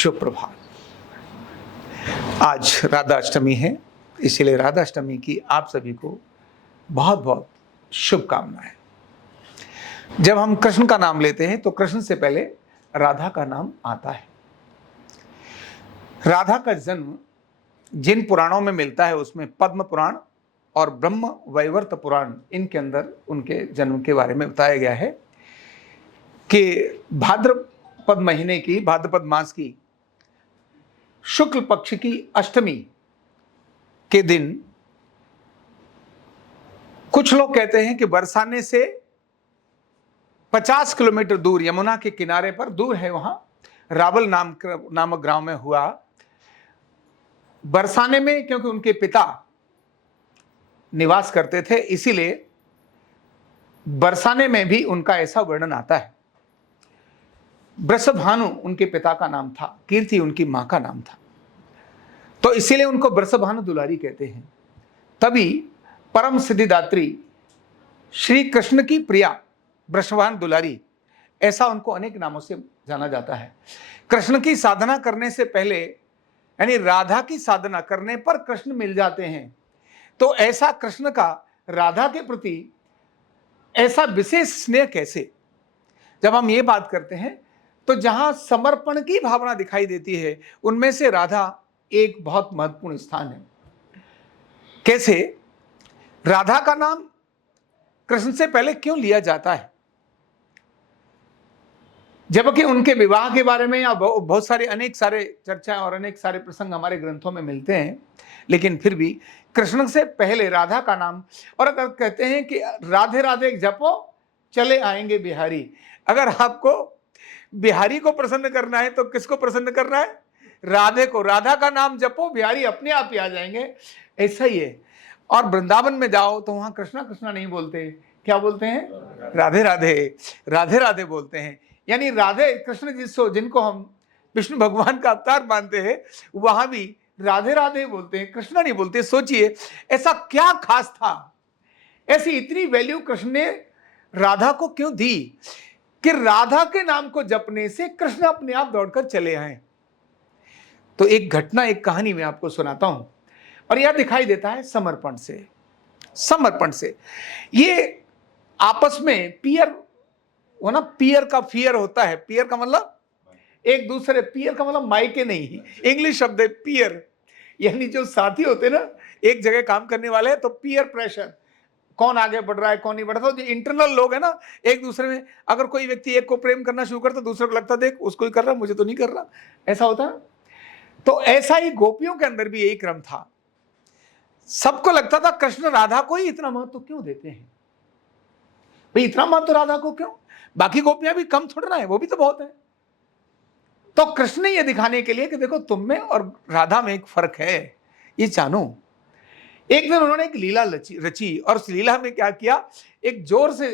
शुभ प्रभात। आज राधा अष्टमी है, इसीलिए राधा अष्टमी की आप सभी को बहुत बहुत शुभकामनाएं। जब हम कृष्ण का नाम लेते हैं तो कृष्ण से पहले राधा का नाम आता है। राधा का जन्म जिन पुराणों में मिलता है उसमें पद्म पुराण और ब्रह्म वैवर्त पुराण, इनके अंदर उनके जन्म के बारे में बताया गया है कि भाद्रपद महीने की, भाद्रपद मास की शुक्ल पक्ष की अष्टमी के दिन कुछ लोग कहते हैं कि बरसाने से 50 किलोमीटर दूर, यमुना के किनारे पर दूर है, वहां रावल नामक गांव में हुआ। बरसाने में क्योंकि उनके पिता निवास करते थे, इसीलिए बरसाने में भी उनका ऐसा वर्णन आता है। वृषभानु उनके पिता का नाम था, कीर्ति उनकी मां का नाम था, तो इसीलिए उनको वृषभानु दुलारी कहते हैं। तभी परम सिद्धिदात्री श्री कृष्ण की प्रिया वृषभानु दुलारी, ऐसा उनको अनेक नामों से जाना जाता है। कृष्ण की साधना करने से पहले, यानी राधा की साधना करने पर कृष्ण मिल जाते हैं, तो ऐसा कृष्ण का राधा के प्रति ऐसा विशेष स्नेह कैसे? जब हम ये बात करते हैं तो जहां समर्पण की भावना दिखाई देती है, उनमें से राधा एक बहुत महत्वपूर्ण स्थान है। कैसे? राधा का नाम कृष्ण से पहले क्यों लिया जाता है? जबकि उनके विवाह के बारे में या बहुत सारे अनेक सारे चर्चाएं और अनेक सारे प्रसंग हमारे ग्रंथों में मिलते हैं, लेकिन फिर भी कृष्ण से पहले राधा का नाम। और अगर कहते हैं कि राधे राधे जपो चले आएंगे बिहारी, अगर आपको बिहारी को प्रसन्न करना है तो किसको प्रसन्न करना है? राधे को। राधा का नाम जपो, बिहारी अपने आप ही आ जाएंगे। ऐसा ही है। और वृंदावन में जाओ तो वहां कृष्णा कृष्णा नहीं बोलते, क्या बोलते हैं? राधे राधे, राधे राधे बोलते हैं। यानी राधे कृष्ण जिनको हम विष्णु भगवान का अवतार मानते हैं, वहां भी राधे राधे बोलते हैं, कृष्णा नहीं बोलते। सोचिए ऐसा क्या खास था, ऐसी इतनी वैल्यू कृष्ण ने राधा को क्यों दी कि राधा के नाम को जपने से कृष्ण अपने आप दौड़कर चले आए। तो एक घटना, एक कहानी मैं आपको सुनाता हूं, और यह दिखाई देता है समर्पण से। समर्पण से ये आपस में पियर वो ना, पियर का फियर होता है। पियर का मतलब एक दूसरे, पियर का मतलब मायके नहीं, इंग्लिश शब्द है पियर, यानी जो साथी होते हैं ना एक जगह काम करने वाले, तो पियर प्रेशर, कौन आगे बढ़ रहा है कौन नहीं बढ़ रहा। तो जो इंटरनल लोग है ना, एक दूसरे में, अगर कोई व्यक्ति एक को प्रेम करना शुरू करता, दूसरे को लगता देख उसको ही कर रहा, मुझे तो नहीं कर रहा, ऐसा होता है। तो ऐसा ही गोपियों के अंदर भी यही क्रम था। सबको लगता था कृष्ण राधा को ही इतना महत्व क्यों देते हैं भाई, इतना महत्व राधा को क्यों? बाकी गोपियां भी कम थोड़ा ना है, वो भी तो बहुत है। तो कृष्ण ने यह दिखाने के लिए कि देखो तुम में और राधा में एक फर्क है, ये जानो। एक दिन उन्होंने एक लीला रची, और उस लीला में क्या किया, एक जोर से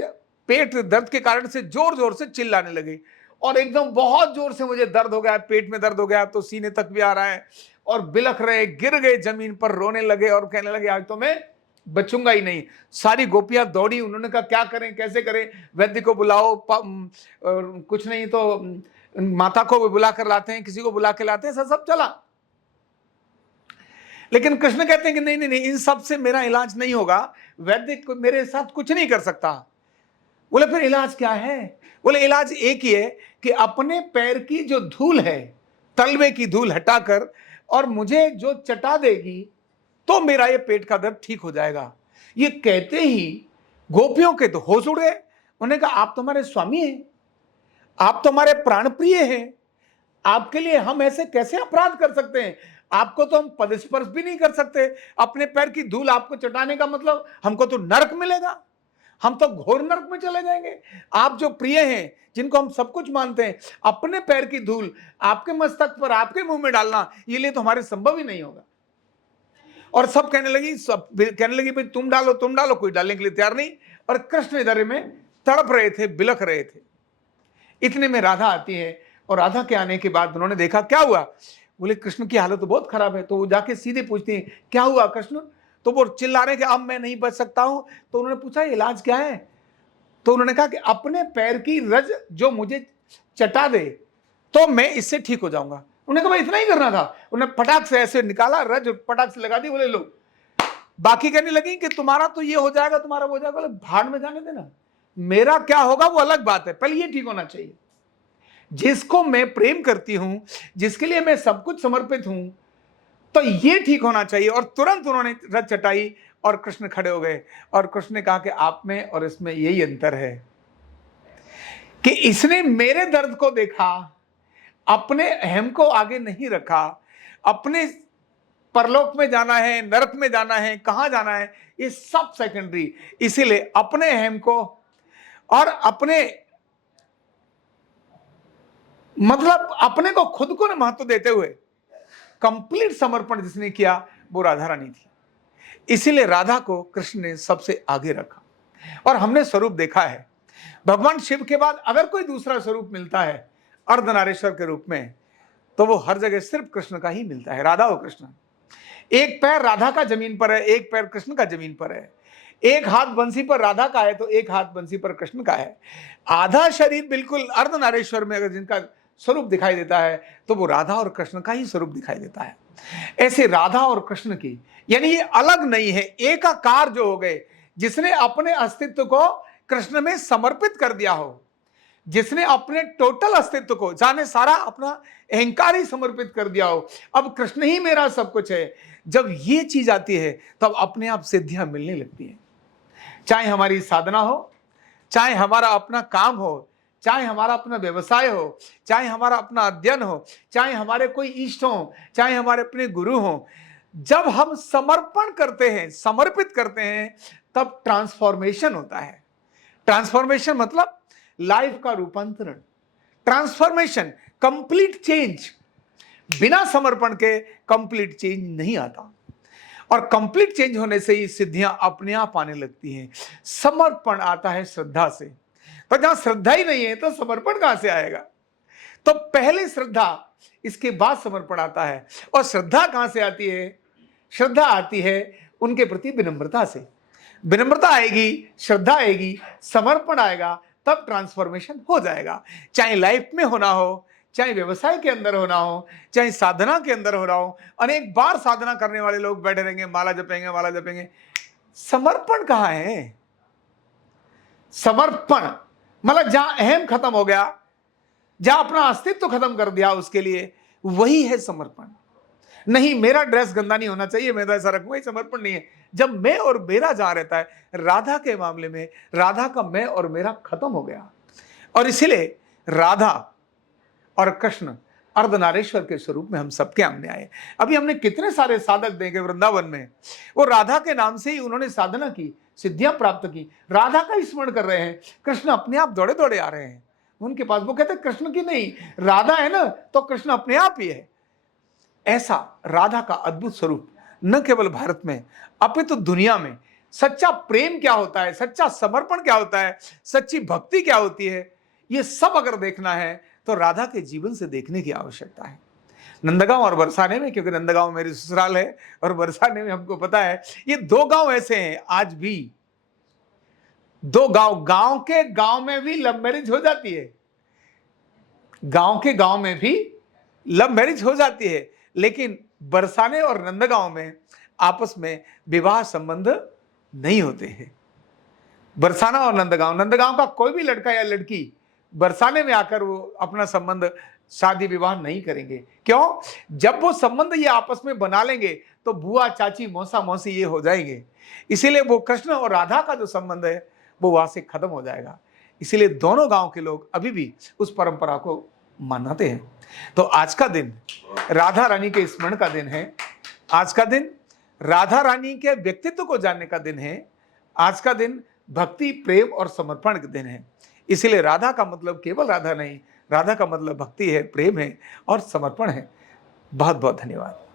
पेट दर्द के कारण से जोर जोर से चिल्लाने लगे, और एकदम बहुत जोर से मुझे दर्द हो गया, पेट में दर्द हो गया, तो सीने तक भी आ रहा है, और बिलख रहे, गिर गए जमीन पर, रोने लगे और कहने लगे आज तो मैं बचूंगा ही नहीं। सारी गोपियां दौड़ी, उन्होंने कहा क्या करें कैसे करें, वैद्य को बुलाओ, कुछ नहीं तो माता को बुला कर लाते हैं, किसी को बुला के लाते हैं, सब चला। लेकिन कृष्ण कहते हैं कि नहीं नहीं नहीं, इन सब से मेरा इलाज नहीं होगा, वैद्य मेरे साथ कुछ नहीं कर सकता। बोले फिर इलाज क्या है? बोले इलाज एक ही है कि अपने पैर की जो धूल है, तलवे की धूल हटाकर और मुझे जो चटा देगी तो मेरा ये पेट का दर्द ठीक हो जाएगा। ये कहते ही गोपियों के तो होश उड़ गए। उन्होंने कहा आप तो हमारे स्वामी हैं, आप तो हमारे प्राण प्रिय हैं, आपके लिए हम ऐसे कैसे अपराध कर सकते हैं? आपको तो हम पदस्पर्श भी नहीं कर सकते, अपने पैर की धूल आपको चटाने का मतलब हमको तो नरक मिलेगा, हम तो घोर नरक में चले जाएंगे। आप जो प्रिय हैं, जिनको हम सब कुछ मानते हैं, अपने पैर की धूल आपके मस्तक पर, आपके मुंह में डालना, ये लिए तो हमारे संभव ही नहीं होगा। और सब कहने लगी भाई तुम डालो, कोई डालने के लिए तैयार नहीं। और कृष्ण इधर में तड़प रहे थे, बिलख रहे थे। इतने में राधा आती है, और राधा के आने के बाद उन्होंने देखा क्या हुआ। बोले कृष्ण की हालत तो बहुत खराब है। तो वो जाके सीधे पूछती हैं क्या हुआ कृष्ण? तो वो चिल्ला रहे कि अब मैं नहीं बच सकता हूं। तो उन्होंने पूछा इलाज क्या है? तो उन्होंने कहा कि अपने पैर की रज जो मुझे चटा दे तो मैं इससे ठीक हो जाऊंगा। उन्हें कहा भाई इतना ही करना था। उन्हें फटाक से ऐसे निकाला, रज फटाक से लगा दी, बोले लो। बाकी कहने लगी कि तुम्हारा तो ये हो जाएगा, तुम्हारा वो हो जाएगा। बोले भाड़ में जाने देना, मेरा क्या होगा वो अलग बात है, पहले ये ठीक होना चाहिए। जिसको मैं प्रेम करती हूं, जिसके लिए मैं सब कुछ समर्पित हूं, तो ये ठीक होना चाहिए। और तुरंत उन्होंने रथ चटाई और कृष्ण खड़े हो गए। और कृष्ण ने कहा कि आप में और इसमें यही अंतर है कि इसने मेरे दर्द को देखा, अपने अहम को आगे नहीं रखा। अपने परलोक में जाना है, नरक में जाना है, कहां जाना है, ये सब सेकेंडरी। इसीलिए अपने अहम को और अपने मतलब अपने को, खुद को महत्व देते हुए कंप्लीट समर्पण जिसने किया वो राधा रानी थी। इसीलिए राधा को कृष्ण ने सबसे आगे रखा। और हमने स्वरूप देखा है, भगवान शिव के बाद अगर कोई दूसरा स्वरूप मिलता है अर्धनारीश्वर के रूप में, तो वो हर जगह सिर्फ कृष्ण का ही मिलता है, राधा और कृष्ण। एक पैर राधा का जमीन पर है, एक पैर कृष्ण का जमीन पर है। एक हाथ बंसी पर राधा का है तो एक हाथ बंसी पर कृष्ण का है। आधा शरीर बिल्कुल अर्धनारीश्वर में अगर जिनका स्वरूप दिखाई देता है तो वो राधा और कृष्ण का ही स्वरूप दिखाई देता है। ऐसे राधा और कृष्ण की, यानी ये अलग नहीं है, एकाकार जो हो गए, जिसने अपने अस्तित्व को कृष्ण में समर्पित कर दिया हो, जिसने अपने टोटल अस्तित्व को, जाने सारा अपना अहंकार ही समर्पित कर दिया हो, अब कृष्ण ही मेरा सब कुछ है। जब ये चीज आती है तब अपने आप सिद्धियां मिलने लगती हैं। चाहे हमारी साधना हो, चाहे हमारा अपना काम हो, चाहे हमारा अपना व्यवसाय हो, चाहे हमारा अपना अध्ययन हो, चाहे हमारे कोई इष्ट हो, चाहे हमारे अपने गुरु हो, जब हम समर्पण करते हैं, समर्पित करते हैं, तब ट्रांसफॉर्मेशन होता है। ट्रांसफॉर्मेशन मतलब लाइफ का रूपांतरण, ट्रांसफॉर्मेशन, कंप्लीट चेंज। बिना समर्पण के कंप्लीट चेंज नहीं आता। और कंप्लीट चेंज होने से ही सिद्धियां अपने आप आने लगती हैं। समर्पण आता है श्रद्धा से, तो जहां श्रद्धा ही नहीं है तो समर्पण कहां से आएगा? तो पहले श्रद्धा, इसके बाद समर्पण आता है। और श्रद्धा कहां से आती है? श्रद्धा आती है उनके प्रति विनम्रता से। विनम्रता आएगी, श्रद्धा आएगी, समर्पण आएगा, तब ट्रांसफॉर्मेशन हो जाएगा। चाहे लाइफ में होना हो, चाहे व्यवसाय के अंदर होना हो, चाहे साधना के अंदर होना हो। अनेक बार साधना करने वाले लोग बैठे रहेंगे, माला जपेंगे, माला जपेंगे, समर्पण कहां है? समर्पण मतलब जहां अहम खत्म हो गया, जहां अपना अस्तित्व खत्म कर दिया, उसके लिए वही है समर्पण। नहीं, मेरा ड्रेस गंदा नहीं होना चाहिए, मैं तो ऐसा रखूंगा, समर्पण नहीं है। जब मैं और मेरा जहां रहता है, राधा के मामले में राधा का मैं और मेरा खत्म हो गया। और इसीलिए राधा और कृष्ण अर्धनारीश्वर के स्वरूप में हम सबके सामने आए। अभी हमने कितने सारे साधक देखे वृंदावन में, वो राधा के नाम से ही उन्होंने साधना की, सिद्धियां प्राप्त की, राधा का स्मरण कर रहे हैं। कृष्ण अपने आप दौड़े दौड़े आ रहे हैं उनके पास। वो कहते कृष्ण की नहीं, राधा है ना, तो कृष्ण अपने आप ही है। ऐसा राधा का अद्भुत स्वरूप न केवल भारत में अपितु तो दुनिया में। सच्चा प्रेम क्या होता है, सच्चा समर्पण क्या होता है, सच्ची भक्ति क्या होती है, ये सब अगर देखना है तो राधा के जीवन से देखने की आवश्यकता है। नंदगांव और बरसाने में, क्योंकि नंदगांव मेरी ससुराल है और बरसाने में हमको पता है, ये दो गांव ऐसे हैं आज भी। दो गांव के गांव में भी लव मैरिज हो जाती है, गांव के गांव में भी लव मैरिज हो जाती है, लेकिन बरसाने और नंदगांव में आपस में विवाह संबंध नहीं होते हैं। बरसाना और नंदगांव का कोई भी लड़का या लड़की बरसाने में आकर वो अपना संबंध, शादी विवाह नहीं करेंगे। क्यों? जब वो संबंध ये आपस में बना लेंगे तो बुआ, चाची, मौसा, मौसी ये हो जाएंगे। इसीलिए वो कृष्ण और राधा का जो संबंध है वो वहां से खत्म हो जाएगा। इसीलिए दोनों गांव के लोग अभी भी उस परंपरा को मनाते हैं। तो आज का दिन राधा रानी के स्मरण का दिन है। आज का दिन राधा रानी के व्यक्तित्व को जानने का दिन है। आज का दिन भक्ति, प्रेम और समर्पण का दिन है। इसीलिए राधा का मतलब केवल राधा नहीं, राधा का मतलब भक्ति है, प्रेम है और समर्पण है। बहुत बहुत धन्यवाद।